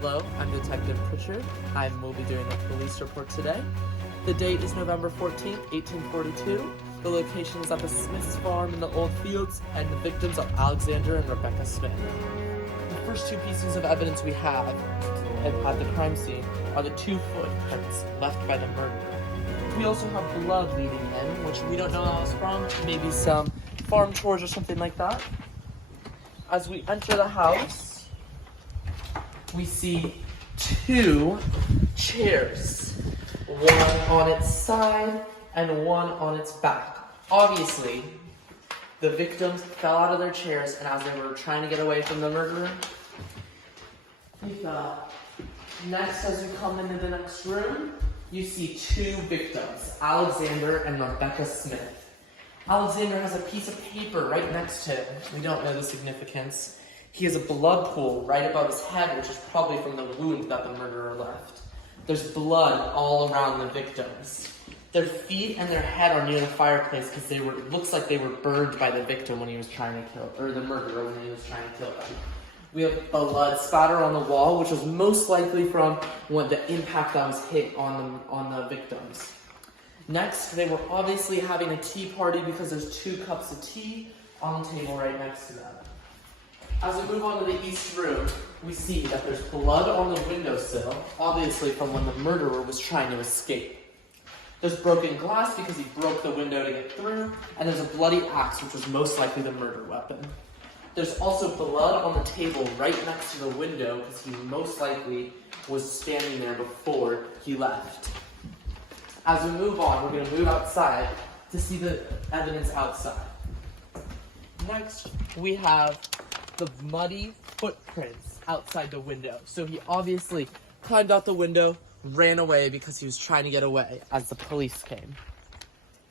Hello, I'm Detective Pritchard. I will be doing a police report today. The date is November 14th, 1842. The location is at the Smith's farm in the Old Fields, and the victims are Alexander and Rebecca Smith. The first two pieces of evidence we have at the crime scene are the 2 footprints left by the murderer. We also have blood leading in, which we don't know how it's from, maybe some farm chores or something like that. As we enter the house, we see 2 chairs, one on its side and one on its back. Obviously, the victims fell out of their chairs, and as they were trying to get away from the murderer, he fell. Next, as we come into the next room, you see 2 victims, Alexander and Rebecca Smith. Alexander has a piece of paper right next to him. We don't know the significance. He has a blood pool right above his head, which is probably from the wound that the murderer left. There's blood all around the victims. Their feet and their head are near the fireplace because it looks like they were burned by the victim when he was trying to kill, or the murderer when he was trying to kill them. We have blood spatter on the wall, which was most likely from when the impact that was hit on the victims. Next, they were obviously having a tea party because there's 2 cups of tea on the table right next to them. As we move on to the east room, we see that there's blood on the windowsill, obviously from when the murderer was trying to escape. There's broken glass because he broke the window to get through, and there's a bloody axe, which was most likely the murder weapon. There's also blood on the table right next to the window because he most likely was standing there before he left. As we move on, we're going to move outside to see the evidence outside. Next, we have the muddy footprints outside the window. So he obviously climbed out the window, ran away because he was trying to get away as the police came.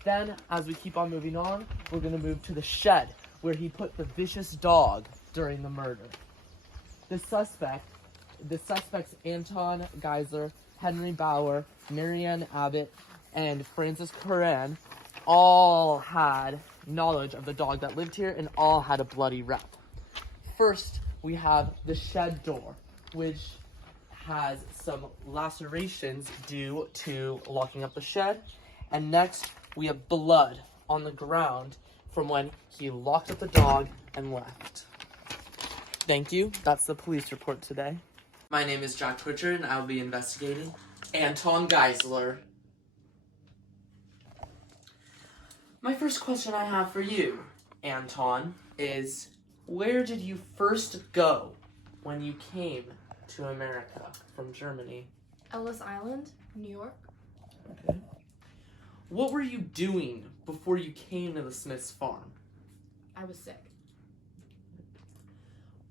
Then, as we keep on moving on, we're going to move to the shed where he put the vicious dog during the murder. The suspects Anton Geisler, Henry Bauer, Marianne Abbott, and Francis Curran all had knowledge of the dog that lived here and all had a bloody rep. First, we have the shed door, which has some lacerations due to locking up the shed. And next, we have blood on the ground from when he locked up the dog and left. Thank you. That's the police report today. My name is Jack Twitcher, and I'll be investigating Anton Geisler. My first question I have for you, Anton, is where did you first go when you came to America from Germany? Ellis Island, New York. Okay. What were you doing before you came to the Smith's farm? I was sick.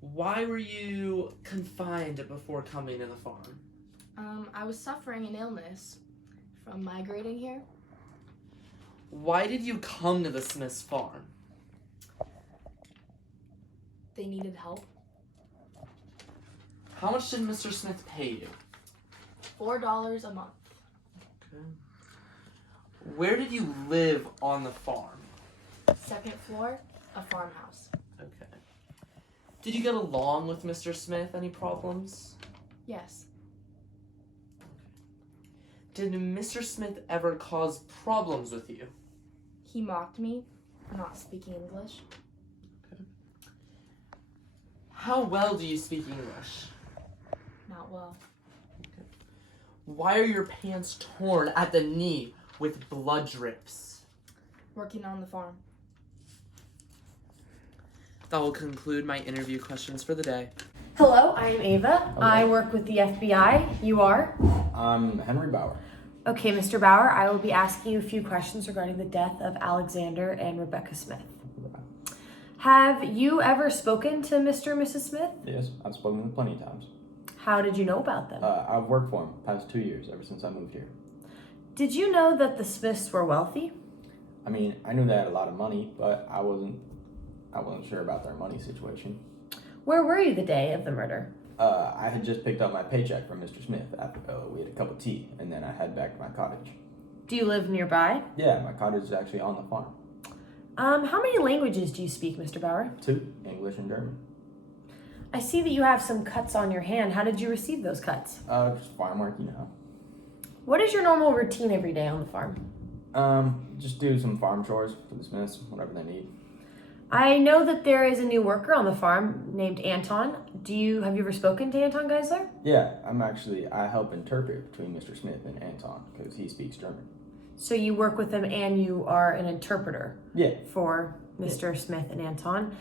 Why were you confined before coming to the farm? I was suffering an illness from migrating here. Why did you come to the Smith's farm? They needed help. How much did Mr. Smith pay you? $4 a month. Okay. Where did you live on the farm? 2nd floor, a farmhouse. Okay. Did you get along with Mr. Smith? Any problems? Yes. Did Mr. Smith ever cause problems with you? He mocked me for not speaking English. Okay. How well do you speak English? Not well. Why are your pants torn at the knee with blood drips? Working on the farm. That will conclude my interview questions for the day. Hello, I am Ava. Hello. I work with the FBI. You are? I'm Henry Bauer. Okay, Mr. Bauer, I will be asking you a few questions regarding the death of Alexander and Rebecca Smith. Have you ever spoken to Mr. and Mrs. Smith? Yes, I've spoken to them plenty of times. How did you know about them? I've worked for them the past 2 years, ever since I moved here. Did you know that the Smiths were wealthy? I mean, I knew they had a lot of money, but I wasn't sure about their money situation. Where were you the day of the murder? I had just picked up my paycheck from Mr. Smith after we had a cup of tea, and then I head back to my cottage. Do you live nearby? Yeah, my cottage is actually on the farm. How many languages do you speak, Mr. Bauer? 2, English and German. I see that you have some cuts on your hand. How did you receive those cuts? Just farm work, you know. What is your normal routine every day on the farm? Just do some farm chores for the Smiths, whatever they need. I know that there is a new worker on the farm named Anton. Have you ever spoken to Anton Geisler? Yeah, I help interpret between Mr. Smith and Anton, because he speaks German. So you work with them and you are an interpreter Yeah. for Mr. Smith and Anton.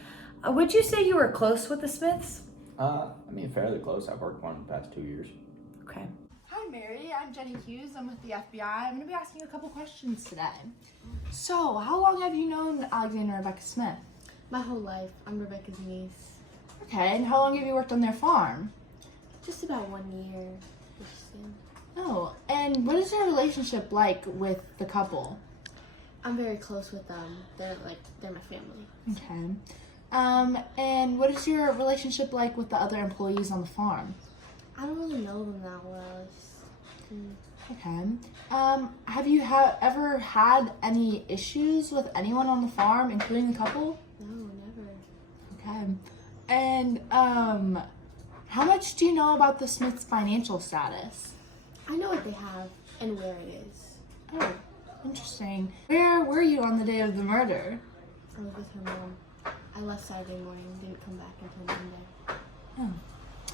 Would you say you were close with the Smiths? Fairly close. I've worked for them the past 2 years. Okay. Hi Mary, I'm Jenny Hughes. I'm with the FBI. I'm going to be asking you a couple questions today. So, how long have you known Alexander and Rebecca Smith? My whole life, I'm Rebecca's niece. Okay, and how long have you worked on their farm? Just about 1 year. Oh, and what is your relationship like with the couple? I'm very close with them. They're my family. Okay. And what is your relationship like with the other employees on the farm? I don't really know them that well. Okay. Have you ever had any issues with anyone on the farm, including the couple? No, never. Okay. And, how much do you know about the Smiths' financial status? I know what they have and where it is. Oh, interesting. Where were you on the day of the murder? I was with her mom. I left Saturday morning, didn't come back until Monday. Oh.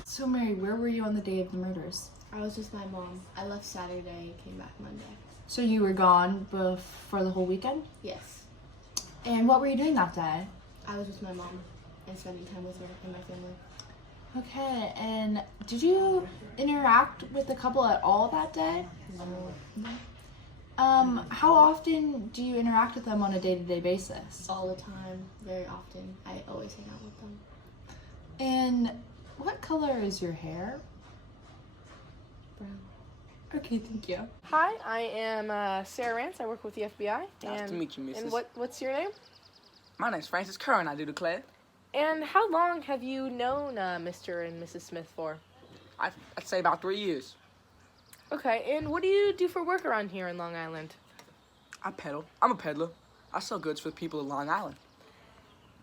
So, Mary, where were you on the day of the murders? I was with my mom. I left Saturday, came back Monday. So you were gone for the whole weekend? Yes. And what were you doing that day? I was with my mom and spending time with her and my family. Okay, and did you interact with the couple at all that day? No. How often do you interact with them on a day-to-day basis? All the time, very often. I always hang out with them. And what color is your hair? Brown. Okay, thank you. Hi, I am Sarah Rance. I work with the FBI. Nice to meet you, Mrs. And what's your name? My name's Francis Curran. I do declare. And how long have you known Mr. and Mrs. Smith for? I'd say about 3 years. Okay, and what do you do for work around here in Long Island? I peddle. I'm a peddler. I sell goods for the people of Long Island.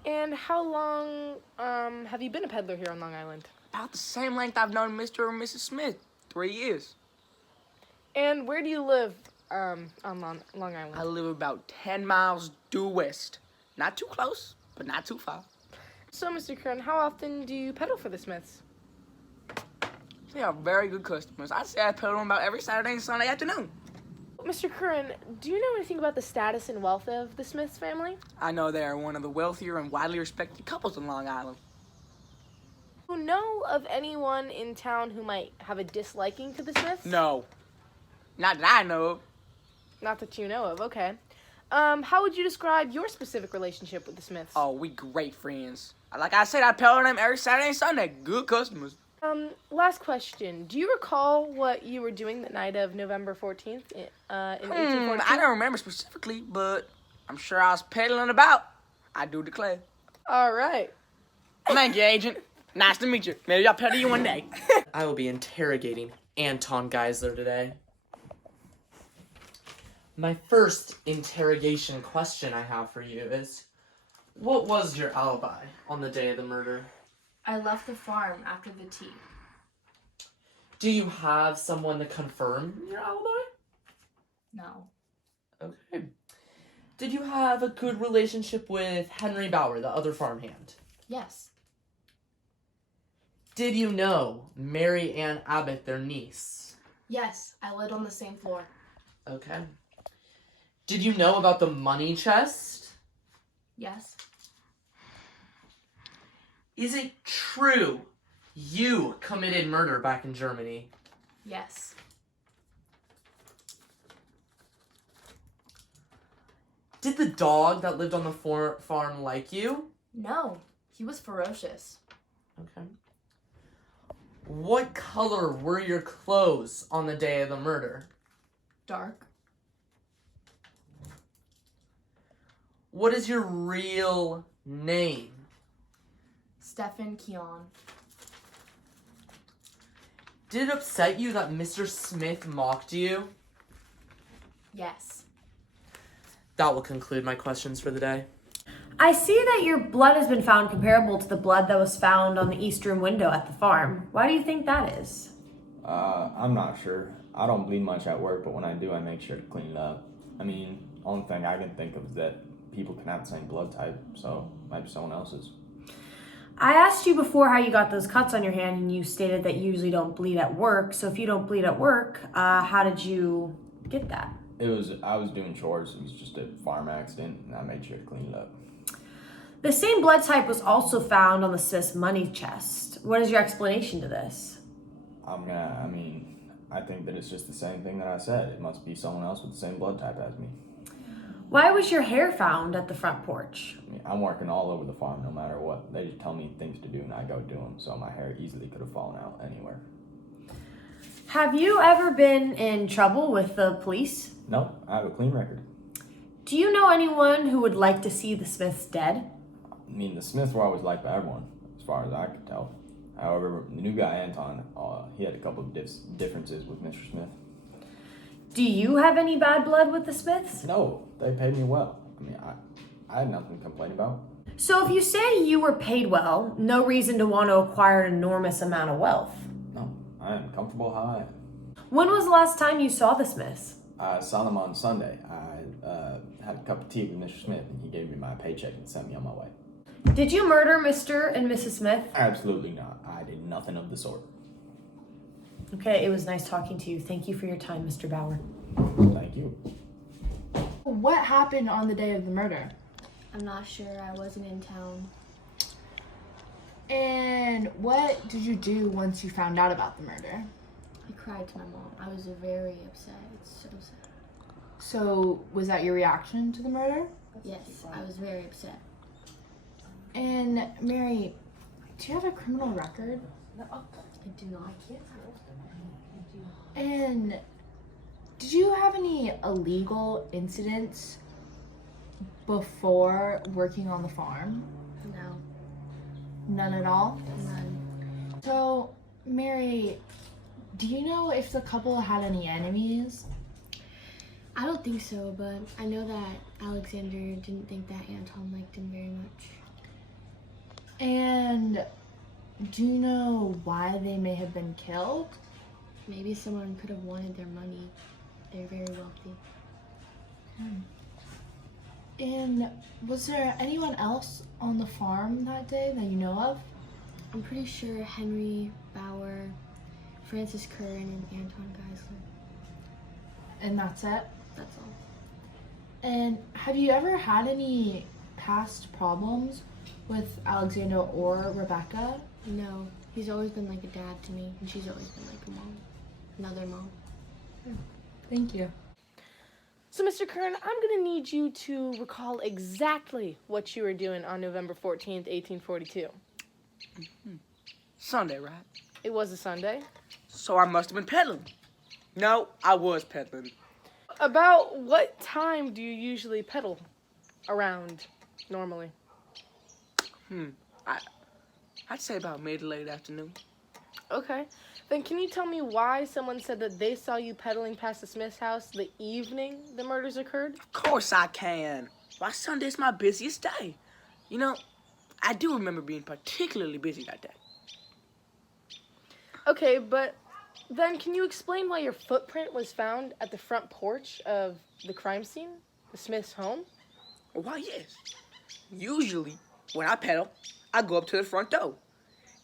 And how long have you been a peddler here on Long Island? About the same length I've known Mr. and Mrs. Smith. 3 years. And where do you live on Long Island? I live about 10 miles due west. Not too close, but not too far. So, Mr. Kern, how often do you peddle for the Smiths? They are very good customers. I'd say I peddle them about every Saturday and Sunday afternoon. Mr. Curran, do you know anything about the status and wealth of the Smiths family? I know they are one of the wealthier and widely respected couples in Long Island. Do you know of anyone in town who might have a disliking to the Smiths? No. Not that I know of. Not that you know of, okay. How would you describe your specific relationship with the Smiths? Oh, we great friends. Like I said, I peddle them every Saturday and Sunday. Good customers. Last question. Do you recall what you were doing the night of November 14th in 1842? I don't remember specifically, but I'm sure I was peddling about. I do declare. All right. Thank you, Agent. Nice to meet you. Maybe I'll peddle you one day. I will be interrogating Anton Geisler today. My first interrogation question I have for you is, what was your alibi on the day of the murder? I left the farm after the tea. Do you have someone to confirm your alibi? No. Okay. Did you have a good relationship with Henry Bauer, the other farmhand? Yes. Did you know Mary Ann Abbott, their niece? Yes, I lived on the same floor. Okay. Did you know about the money chest? Yes. Is it true you committed murder back in Germany? Yes. Did the dog that lived on the farm like you? No, he was ferocious. Okay. What color were your clothes on the day of the murder? Dark. What is your real name? Stefan Keon. Did it upset you that Mr. Smith mocked you? Yes. That will conclude my questions for the day. I see that your blood has been found comparable to the blood that was found on the east room window at the farm. Why do you think that is? I'm not sure. I don't bleed much at work, but when I do, I make sure to clean it up. I mean, only thing I can think of is that people can have the same blood type, so might be someone else's. I asked you before how you got those cuts on your hand, and you stated that you usually don't bleed at work. So if you don't bleed at work, how did you get that? I was doing chores. It was just a farm accident, and I made sure to clean it up. The same blood type was also found on the Smith's money chest. What is your explanation to this? I think that it's just the same thing that I said. It must be someone else with the same blood type as me. Why was your hair found at the front porch? I mean, I'm working all over the farm no matter what. They just tell me things to do, and I go do them, so my hair easily could have fallen out anywhere. Have you ever been in trouble with the police? No, I have a clean record. Do you know anyone who would like to see the Smiths dead? I mean, the Smiths were always liked by everyone, as far as I could tell. However, the new guy, Anton, he had a couple of differences with Mr. Smith. Do you have any bad blood with the Smiths? No, they paid me well. I mean, I had nothing to complain about. So if you say you were paid well, no reason to want to acquire an enormous amount of wealth. No, I am comfortable how I am. When was the last time you saw the Smiths? I saw them on Sunday. I had a cup of tea with Mr. Smith, and he gave me my paycheck and sent me on my way. Did you murder Mr. and Mrs. Smith? Absolutely not. I did nothing of the sort. Okay, it was nice talking to you. Thank you for your time, Mr. Bauer. Thank you. What happened on the day of the murder? I'm not sure. I wasn't in town. And what did you do once you found out about the murder? I cried to my mom. I was very upset. It's so sad. So, was that your reaction to the murder? Yes, I was very upset. And Mary, do you have a criminal record? I do not. And did you have any illegal incidents before working on the farm? No, None at all? none. So, Mary, do you know if the couple had any enemies? I don't think so, but I know that Alexander didn't think that Anton liked him very much. And do you know why they may have been killed? Maybe someone could have wanted their money. They're very wealthy. And was there anyone else on the farm that day that you know of? I'm pretty sure Henry Bauer, Francis Curran, and Anton Geisler. And that's it? That's all. And have you ever had any past problems with Alexander or Rebecca? No, he's always been like a dad to me, and she's always been like a mom. Another mom. Thank you. So, Mr. Kern, I'm going to need you to recall exactly what you were doing on November 14th, 1842. Sunday, right? It was a Sunday. So I must have been peddling. No, I was peddling. About what time do you usually pedal around normally? I'd say about mid to late afternoon. Okay. Then can you tell me why someone said that they saw you pedaling past the Smith's house the evening the murders occurred? Of course I can. Why, Sunday's my busiest day. You know, I do remember being particularly busy that day. Okay, but then can you explain why your footprint was found at the front porch of the crime scene, the Smith's home? Why, yes. Usually, when I pedal, I go up to the front door.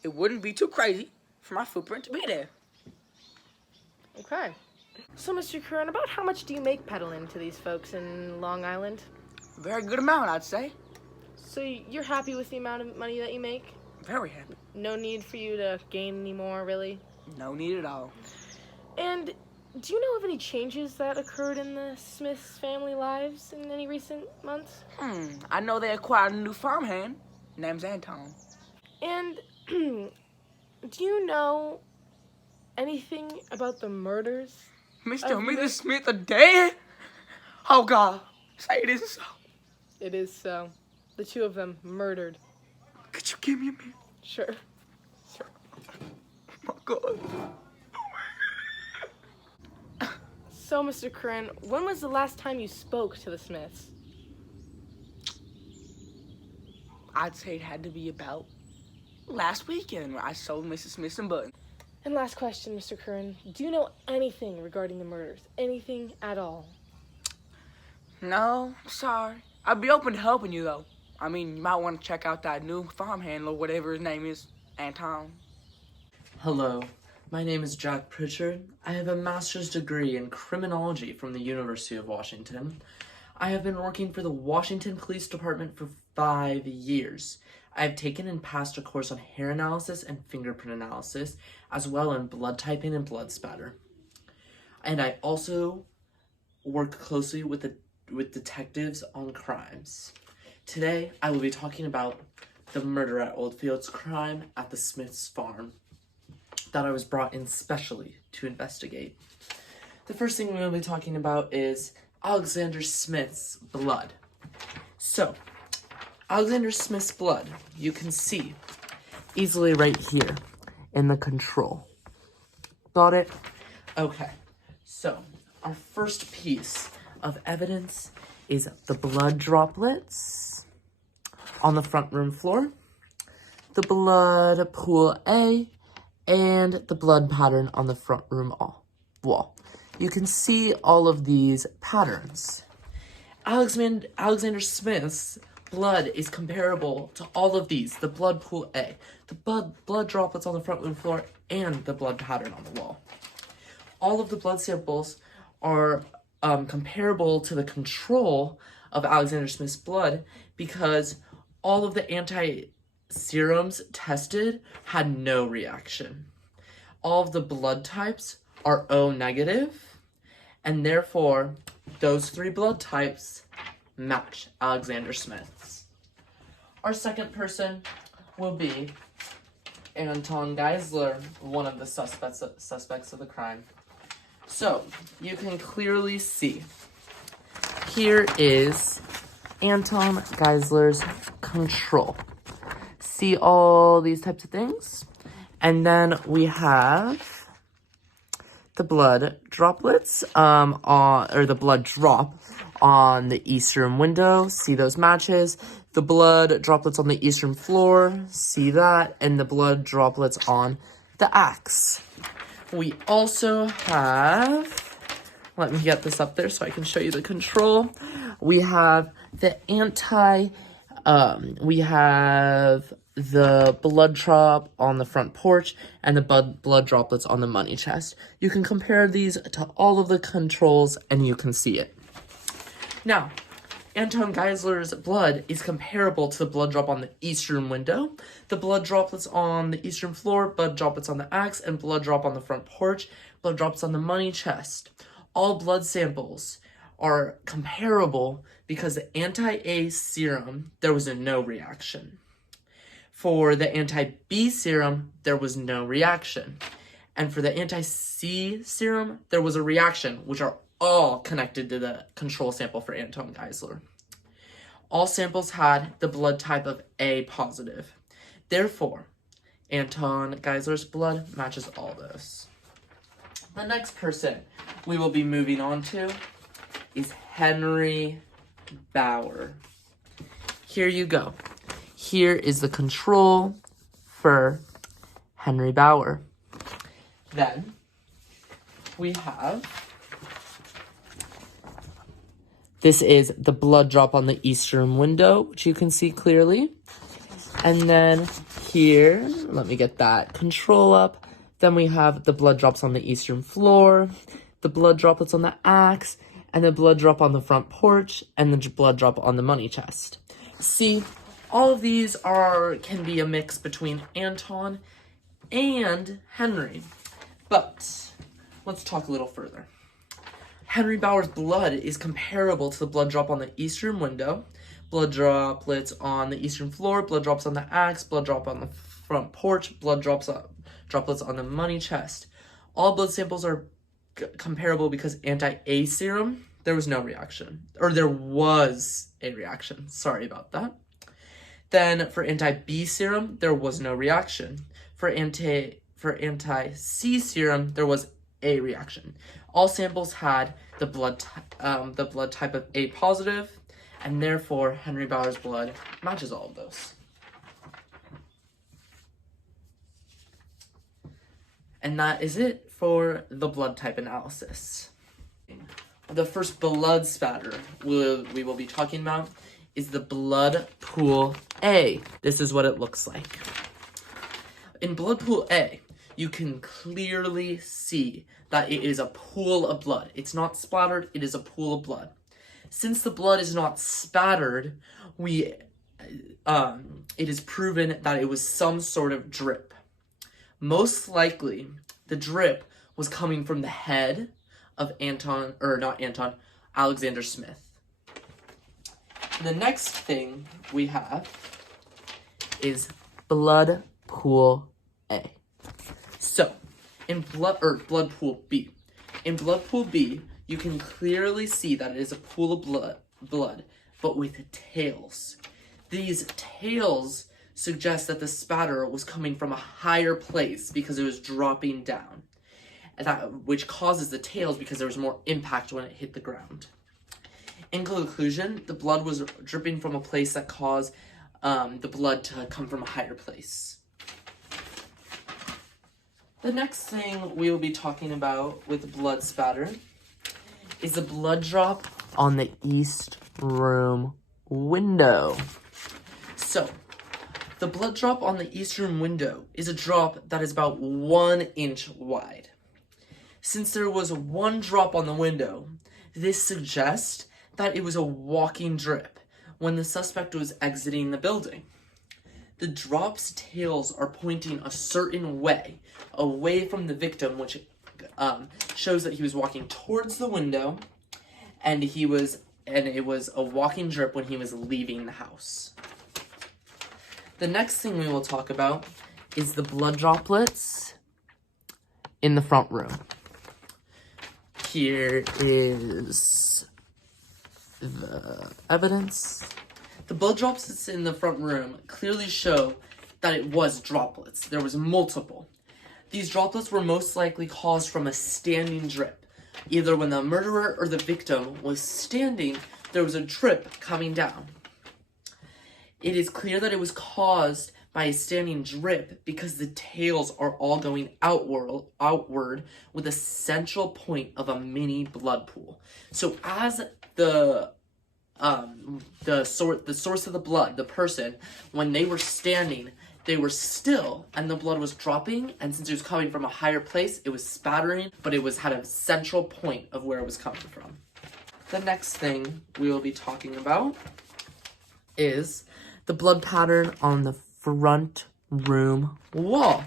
it wouldn't be too crazy for my footprint to be there. Okay. So, Mr. Curran, about how much do you make peddling to these folks in Long Island? Very good amount, I'd say. So you're happy with the amount of money that you make? Very happy. No need for you to gain any more, really? No need at all. And do you know of any changes that occurred in the Smiths family lives in any recent months? I know they acquired a new farmhand. Name's Anton. And do you know anything about the murders? Mr. and Mrs. Smith are dead? Oh, God. Say it isn't so. It is so. The two of them murdered. Could you give me a minute? Sure. Sure. Oh, my God. So, Mr. Curran, when was the last time you spoke to the Smiths? I'd say it had to be about last weekend where I sold Mrs. Smith some buttons. And last question, Mr. Curran. Do you know anything regarding the murders? Anything at all? No, sorry. I'd be open to helping you, though. I mean, you might want to check out that new farmhand or whatever his name is, Anton. Hello, my name is Jack Pritchard. I have a master's degree in criminology from the University of Washington. I have been working for the Washington Police Department for 5 years. I have taken and passed a course on hair analysis and fingerprint analysis, as well as blood typing and blood spatter. And I also work closely with detectives on crimes. Today, I will be talking about the murder at Oldfields crime at the Smiths farm that I was brought in specially to investigate. The first thing we will be talking about is Alexander Smith's blood. So, Alexander Smith's blood, you can see easily right here in the control. Got it? Okay, so our first piece of evidence is the blood droplets on the front room floor, the blood pool A, and the blood pattern on the front room wall. You can see all of these patterns. Alexander Smith's blood is comparable to all of these, the blood pool A, the blood droplets on the front room floor, and the blood pattern on the wall. All of the blood samples are comparable to the control of Alexander Smith's blood because all of the anti-serums tested had no reaction. All of the blood types are O negative, and therefore those 3 blood types match Alexander Smith's. Our second person will be Anton Geisler, one of the suspects of the crime. So, you can clearly see, here is Anton Geisler's control. See all these types of things? And then we have the blood droplets, or the blood drop on the east room window. See those matches? The blood droplets on the east room floor. See that? And the blood droplets on the axe. We also have, let me get this up there so I can show you the control. We have the we have the blood drop on the front porch and the blood droplets on the money chest. You can compare these to all of the controls and you can see it. Now, Anton Geisler's blood is comparable to the blood drop on the east room window, the blood droplets on the east room floor, blood droplets on the axe, and blood drop on the front porch, blood drops on the money chest. All blood samples are comparable because the anti-A serum, there was no reaction. For the anti-B serum, there was no reaction. And for the anti-C serum, there was a reaction, which are all connected to the control sample for Anton Geisler. All samples had the blood type of A positive. Therefore, Anton Geisler's blood matches all those. The next person we will be moving on to is Henry Bauer. Here you go. Here is the control for Henry Bauer. Then we have, this is the blood drop on the east room window, which you can see clearly. And then here. Let me get that control up. Then we have the blood drops on the eastern floor, the blood droplets on the axe, and the blood drop on the front porch, and the blood drop on the money chest. See, all of these can be a mix between Anton and Henry. But let's talk a little further. Henry Bauer's blood is comparable to the blood drop on the eastern window, blood droplets on the eastern floor, blood drops on the axe, blood drop on the front porch, blood droplets on the money chest. All blood samples are comparable because anti-A serum, there was no reaction. Or there was a reaction. Sorry about that. Then for anti-B serum, there was no reaction. For anti-C serum, there was a reaction. All samples had the blood type of A positive, and therefore Henry Bauer's blood matches all of those. And that is it for the blood type analysis. The first blood spatter we will be talking about is the blood pool A. This is what it looks like. In blood pool A, you can clearly see that it is a pool of blood. It's not splattered, it is a pool of blood. Since the blood is not spattered, it is proven that it was some sort of drip. Most likely, the drip was coming from the head of Alexander Smith. The next thing we have is blood pool A. So, in blood pool B. In blood pool B, you can clearly see that it is a pool of blood, but with tails. These tails suggest that the spatter was coming from a higher place because it was dropping down, which causes the tails because there was more impact when it hit the ground. In conclusion, the blood was dripping from a place that caused the blood to come from a higher place. The next thing we will be talking about with blood spatter is the blood drop on the east room window. So, the blood drop on the east room window is a drop that is about 1 inch wide. Since there was one drop on the window, this suggests that it was a walking drip when the suspect was exiting the building. The drop's tails are pointing a certain way, away from the victim, which shows that he was walking towards the window, and it was a walking drip when he was leaving the house. The next thing we will talk about is the blood droplets in the front room. Here is the evidence. The blood droplets in the front room clearly show that it was droplets. There was multiple. These droplets were most likely caused from a standing drip. Either when the murderer or the victim was standing, there was a drip coming down. It is clear that it was caused by a standing drip because the tails are all going outward with a central point of a mini blood pool. So as the source of the blood, the person, when they were standing, they were still, and the blood was dropping, and since it was coming from a higher place, it was spattering, but it had a central point of where it was coming from. The next thing we will be talking about is the blood pattern on the front room wall.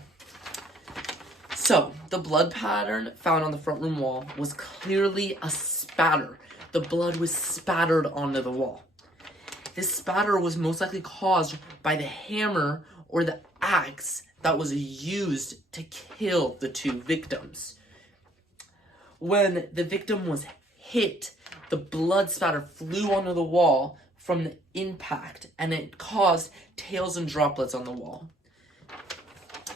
So, the blood pattern found on the front room wall was clearly a spatter. The blood was spattered onto the wall. This spatter was most likely caused by the hammer or the axe that was used to kill the two victims. When the victim was hit, the blood spatter flew onto the wall from the impact, and it caused tails and droplets on the wall.